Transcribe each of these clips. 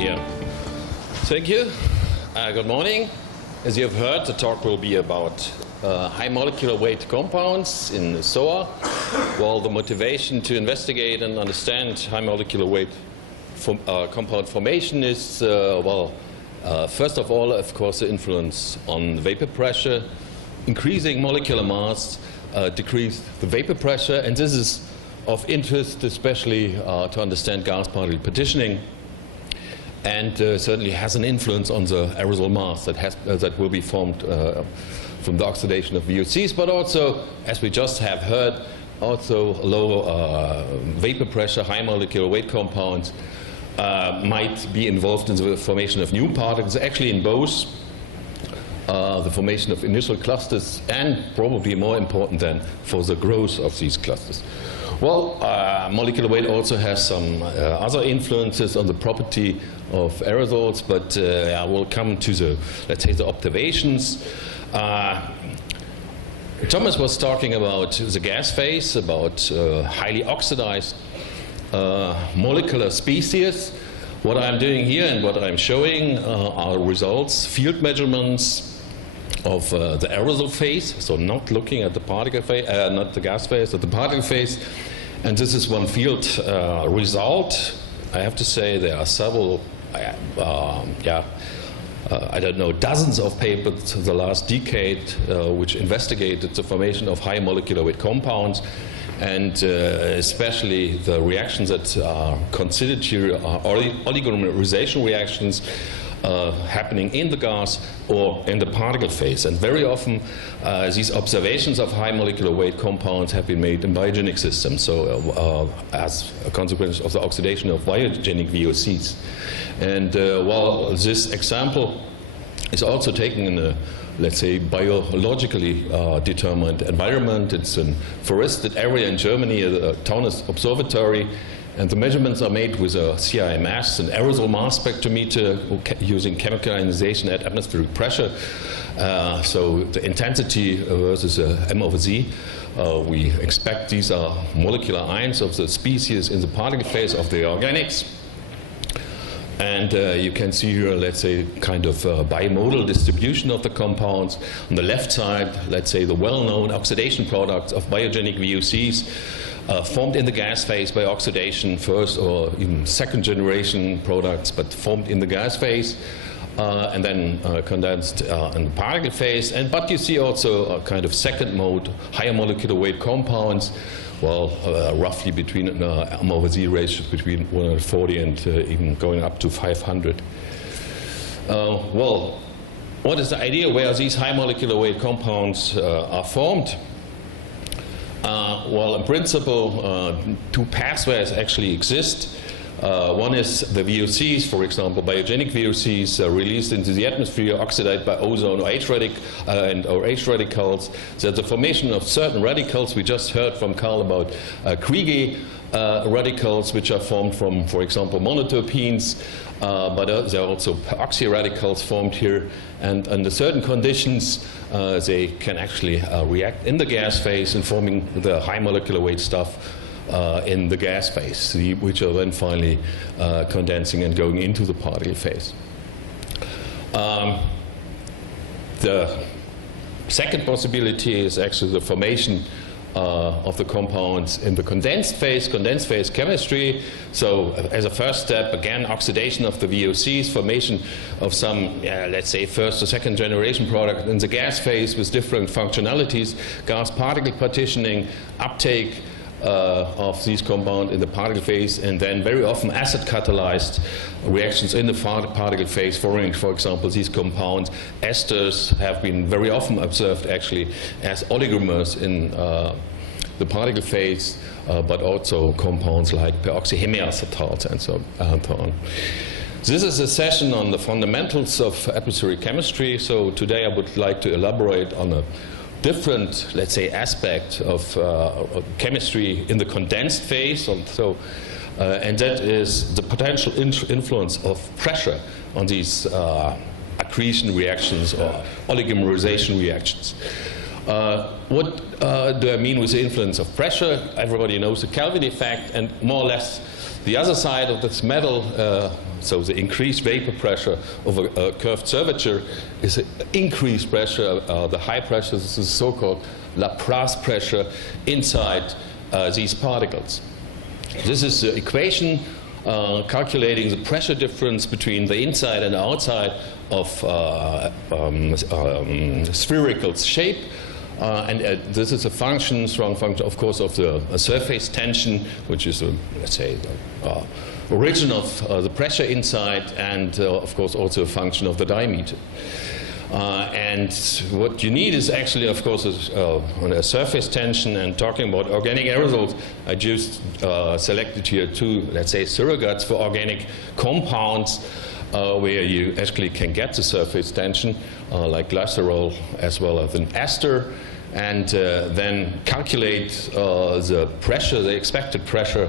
Yeah. Thank you. Good morning. As you have heard, the talk will be about high molecular weight compounds in SOA. Well, the motivation to investigate and understand high molecular weight compound formation is, first of all, of course, the influence on vapor pressure. Increasing molecular mass decrease the vapor pressure, and this is of interest especially to understand gas particle partitioning, and certainly has an influence on the aerosol mass that will be formed from the oxidation of VOCs, but also, as we just have heard, also low vapor pressure, high molecular weight compounds might be involved in the formation of new particles, actually in both the formation of initial clusters and, probably more important than, for the growth of these clusters. Well, molecular weight also has some other influences on the property of aerosols, but we'll come to the, let's say, the observations. Thomas was talking about the gas phase, about highly oxidized molecular species. What I'm doing here and what I'm showing are results, field measurements of the aerosol phase, so not looking at the particle phase, not the gas phase, but the particle phase. And this is one field result. I have to say there are several, I don't know, dozens of papers the last decade which investigated the formation of high molecular weight compounds, and especially the reactions that are considered here are oligomerization reactions happening in the gas or in the particle phase. And very often these observations of high molecular weight compounds have been made in biogenic systems, so as a consequence of the oxidation of biogenic VOCs. And while this example is also taken in a, let's say, biologically determined environment, it's a forested area in Germany, the Taunus Observatory, and the measurements are made with a CIMS, an aerosol mass spectrometer, using chemical ionization at atmospheric pressure. So the intensity versus M over Z. We expect these are molecular ions of the species in the particle phase of the organics. And you can see here, let's say, kind of bimodal distribution of the compounds. On the left side, let's say, the well-known oxidation products of biogenic VOCs formed in the gas phase by oxidation, first or even second generation products, but formed in the gas phase, and then condensed in the particle phase. But you see also a kind of second mode, higher molecular weight compounds, well, roughly between M over Z ratios between 140 and even going up to 500. Well, what is the idea where these high molecular weight compounds are formed? Well, in principle, two pathways actually exist. One is the VOCs, for example, biogenic VOCs released into the atmosphere, oxidized by ozone or H radicals. So the formation of certain radicals, we just heard from Carl about Kriege radicals, which are formed from, for example, monoterpenes, but there are also peroxy radicals formed here. And under certain conditions, they can actually react in the gas phase in forming the high molecular weight stuff in the gas phase, which are then finally condensing and going into the particle phase. The second possibility is actually the formation of the compounds in the condensed phase chemistry. So as a first step, again, oxidation of the VOCs, formation of some, let's say, first or second generation product in the gas phase with different functionalities, gas particle partitioning, uptake of these compounds in the particle phase, and then very often acid catalyzed reactions in the particle phase forming, for example, these compounds. Esters have been very often observed actually as oligomers in the particle phase, but also compounds like peroxyhemiacetals and so on. This is a session on the fundamentals of atmospheric chemistry. So today I would like to elaborate on a different, let's say, aspect of chemistry in the condensed phase. And that is the potential influence of pressure on these accretion reactions or oligomerization reactions. What do I mean with the influence of pressure? Everybody knows the Kelvin effect, and more or less the other side of this medal, so the increased vapor pressure of a curved curvature is increased pressure, the high pressure, this is so-called Laplace pressure inside these particles. This is the equation calculating the pressure difference between the inside and outside of spherical shape. This is a function, strong function, of course, of the surface tension, which is, let's say, the origin of the pressure inside, and of course also a function of the diameter. And what you need is actually, of course, a surface tension. And talking about organic aerosols, I just selected here two, let's say, surrogates for organic compounds where you actually can get the surface tension, like glycerol as well as an ester, and then calculate the pressure, the expected pressure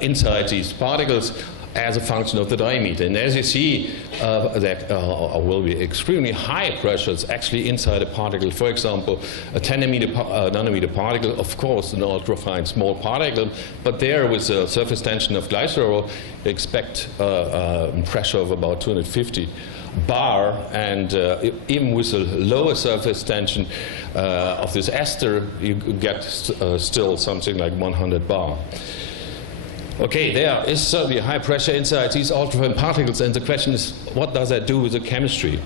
inside these particles as a function of the diameter. And as you see, there will be extremely high pressures actually inside a particle. For example, a 10 nanometer particle, of course, an ultrafine small particle, but there with a surface tension of glycerol, you expect pressure of about 250 bar, and even with a lower surface tension of this ester, you get still something like 100 bar. Okay, there is certainly high pressure inside these ultrafine particles, and the question is, what does that do with the chemistry?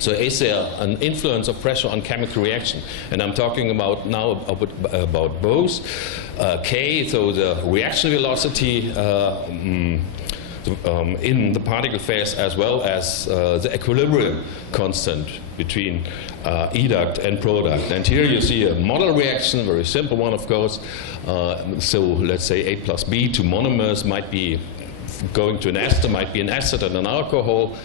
So is there an influence of pressure on chemical reaction? And I'm talking about now about both K, so the reaction velocity in the particle phase, as well as the equilibrium constant between EDUCT and product. And here you see a model reaction, a very simple one, of course. So let's say A plus B, two monomers might be going to an ester, might be an acid and an alcohol.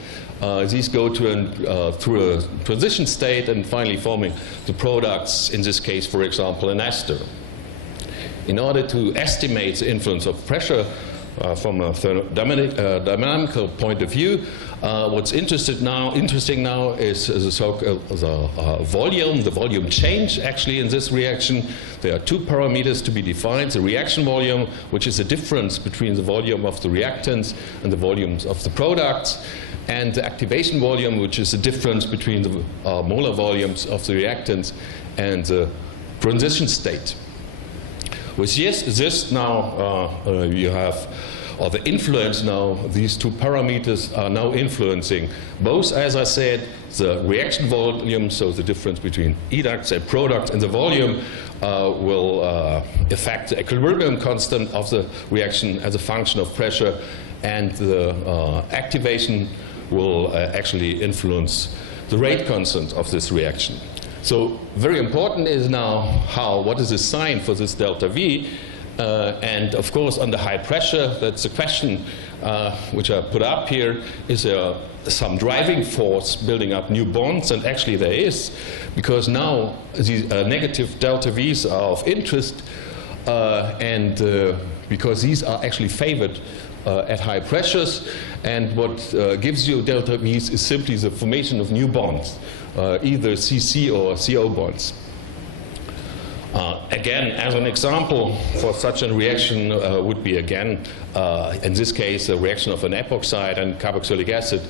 These go to through a transition state and finally forming the products, in this case, for example, an ester. In order to estimate the influence of pressure from a thermodynamical point of view, what's interesting now is the volume, the volume change actually in this reaction. There are two parameters to be defined: the reaction volume, which is the difference between the volume of the reactants and the volumes of the products, and the activation volume, which is the difference between the molar volumes of the reactants and the transition state. With this now you have, or the influence now, these two parameters are now influencing both, as I said, the reaction volume, so the difference between EDUCTs and products, and the volume will affect the equilibrium constant of the reaction as a function of pressure, and the activation will actually influence the rate constant of this reaction. So very important is now what is the sign for this delta V? And of course, under high pressure, that's the question which I put up here: is there some driving force building up new bonds? And actually there is, because now these negative delta V's are of interest, and because these are actually favored at high pressures. And what gives you delta V's is simply the formation of new bonds, either CC or CO bonds. Again, as an example for such a reaction would be, again, in this case, a reaction of an epoxide and carboxylic acid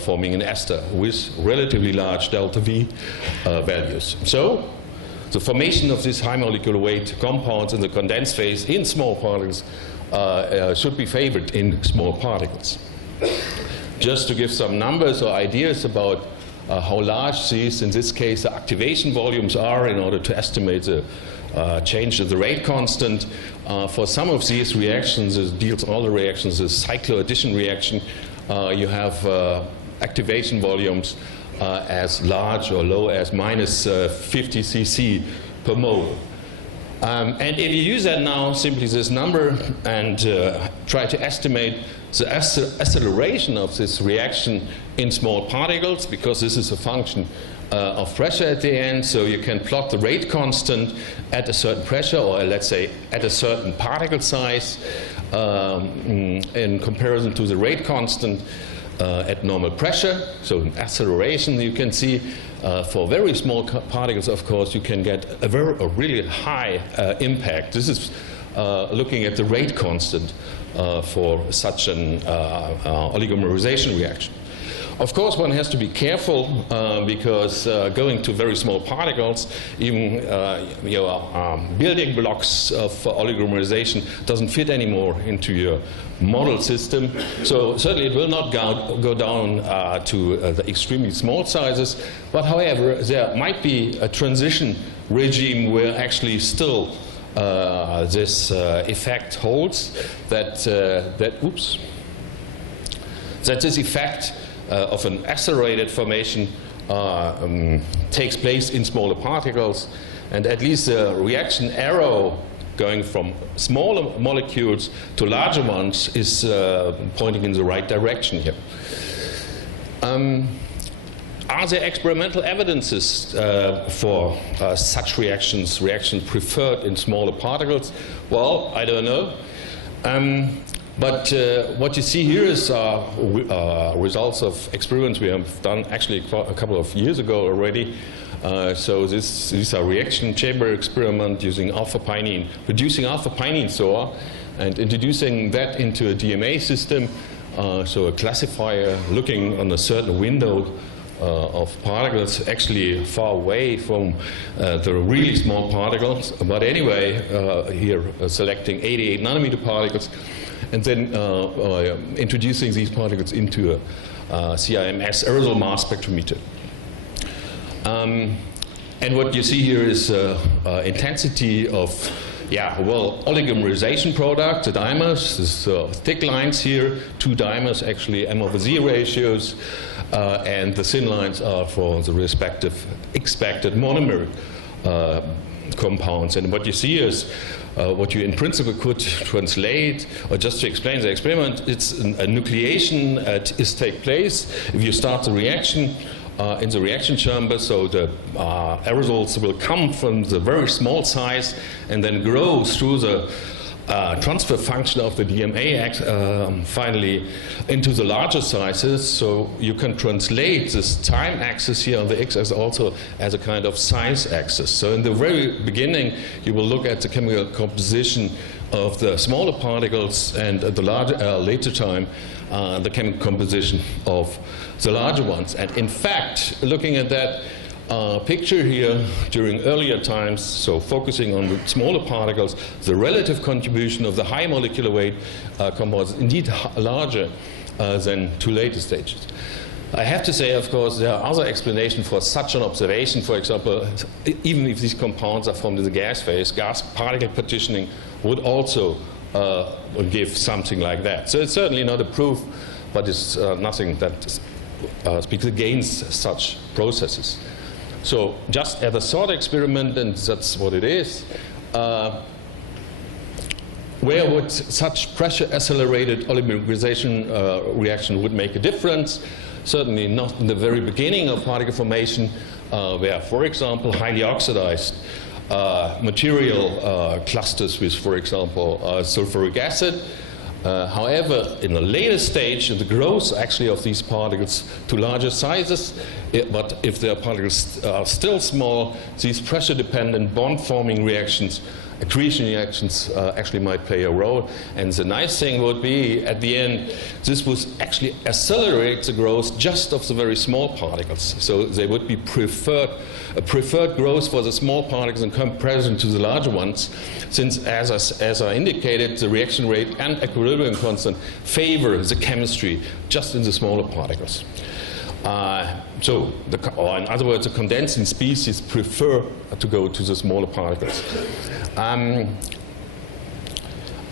forming an ester with relatively large delta V values. So the formation of these high molecular weight compounds in the condensed phase in small particles should be favored in small particles. Just to give some numbers or ideas about how large these, in this case, the activation volumes are, in order to estimate the change of the rate constant. For some of these reactions, it deals all the reactions, the cycloaddition reaction, you have activation volumes as large or low as minus 50 cc per mole. And if you use that now, simply this number, and try to estimate the acceleration of this reaction in small particles, because this is a function of pressure at the end, so you can plot the rate constant at a certain pressure, or let's say at a certain particle size, in comparison to the rate constant at normal pressure. So in acceleration, you can see For very small particles, of course, you can get a really high impact. This is looking at the rate constant for such an oligomerization reaction. Of course, one has to be careful because going to very small particles, even building blocks of oligomerization doesn't fit anymore into your model system. So certainly it will not go down to the extremely small sizes. But however, there might be a transition regime where actually still this effect holds, that this effect of an accelerated formation takes place in smaller particles, and at least the reaction arrow going from smaller molecules to larger ones is pointing in the right direction here. Are there experimental evidences for such reactions preferred in smaller particles? Well, I don't know. But what you see here is results of experiments we have done actually a couple of years ago already. So these are reaction chamber experiment using alpha-pinene, producing alpha-pinene SOA and introducing that into a DMA system. So a classifier looking on a certain window of particles actually far away from the really small particles. But anyway, here selecting 88 nanometer particles, and then introducing these particles into a CIMS aerosol mass spectrometer. And what you see here is intensity of, oligomerization product, the dimers. There's thick lines here, 2 dimers actually M/Z ratios, and the thin lines are for the respective expected monomer compounds. And what you see is what you in principle could translate, or just to explain the experiment, it's a nucleation is take place. If you start the reaction in the reaction chamber, so the aerosols will come from the very small size and then grow through the transfer function of the DMA finally into the larger sizes. So you can translate this time axis here on the x-axis also as a kind of size axis. So in the very beginning, you will look at the chemical composition of the smaller particles, and at the later time, the chemical composition of the larger ones. And in fact, looking at that picture here during earlier times, so focusing on the smaller particles, the relative contribution of the high molecular weight compounds is indeed larger than to later stages. I have to say, of course, there are other explanations for such an observation. For example, even if these compounds are formed in the gas phase, gas particle partitioning would also give something like that. So it's certainly not a proof, but it's nothing that speaks against such processes. So just as a thought experiment, and that's what it is, where would such pressure-accelerated oligomerization reaction would make a difference? Certainly not in the very beginning of particle formation, where, for example, highly oxidized material clusters with, for example, sulfuric acid. However, in the later stage, the growth actually of these particles to larger sizes, but if their particles are still small, these pressure-dependent bond-forming reactions, accretion reactions, actually might play a role. And the nice thing would be, at the end, this would actually accelerate the growth just of the very small particles. So they would be a preferred growth for the small particles in comparison to the larger ones, since, as I indicated, the reaction rate and equilibrium constant favor the chemistry just in the smaller particles. Or in other words, the condensing species prefer to go to the smaller particles.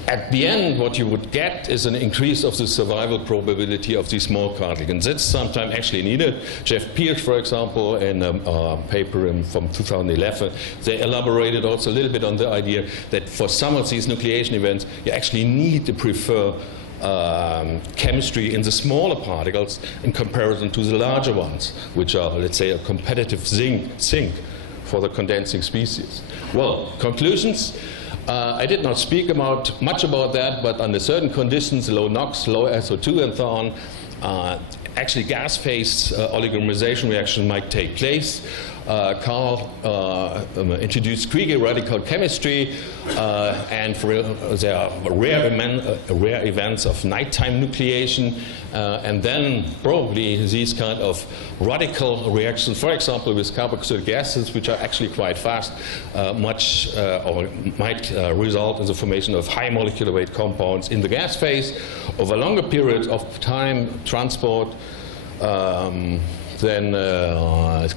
At the end, what you would get is an increase of the survival probability of these small particles. And that's sometimes actually needed. Jeff Pierce, for example, in a paper from 2011, they elaborated also a little bit on the idea that for some of these nucleation events, you actually need to prefer chemistry in the smaller particles in comparison to the larger ones, which are, let's say, a competitive sink for the condensing species. Well, conclusions. I did not speak much about that, but under certain conditions, low NOx, low SO2, and so on, actually gas phase oligomerization reaction might take place. Carl introduced Kriege radical chemistry, and there are rare events of nighttime nucleation, and then probably these kind of radical reactions, for example, with carboxylic acids, which are actually quite fast, or might result in the formation of high molecular weight compounds in the gas phase over a longer period of time, transport. Then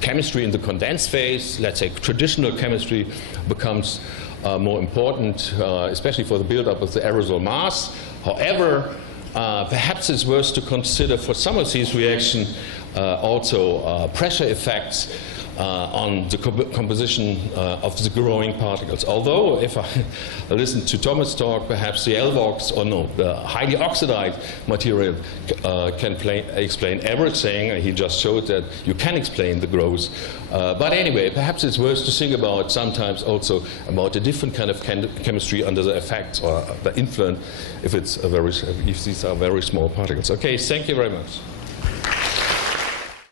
chemistry in the condensed phase, let's say traditional chemistry, becomes more important, especially for the buildup of the aerosol mass. However, perhaps it's worth to consider for some of these reactions also pressure effects on the composition of the growing particles. Although, if I listen to Thomas' talk, perhaps the LVOX, or no, the highly oxidized material can explain everything. He just showed that you can explain the growth. But anyway, perhaps it's worth to think about sometimes also about a different kind of chemistry under the effects or the influence if these are very small particles. Okay, thank you very much.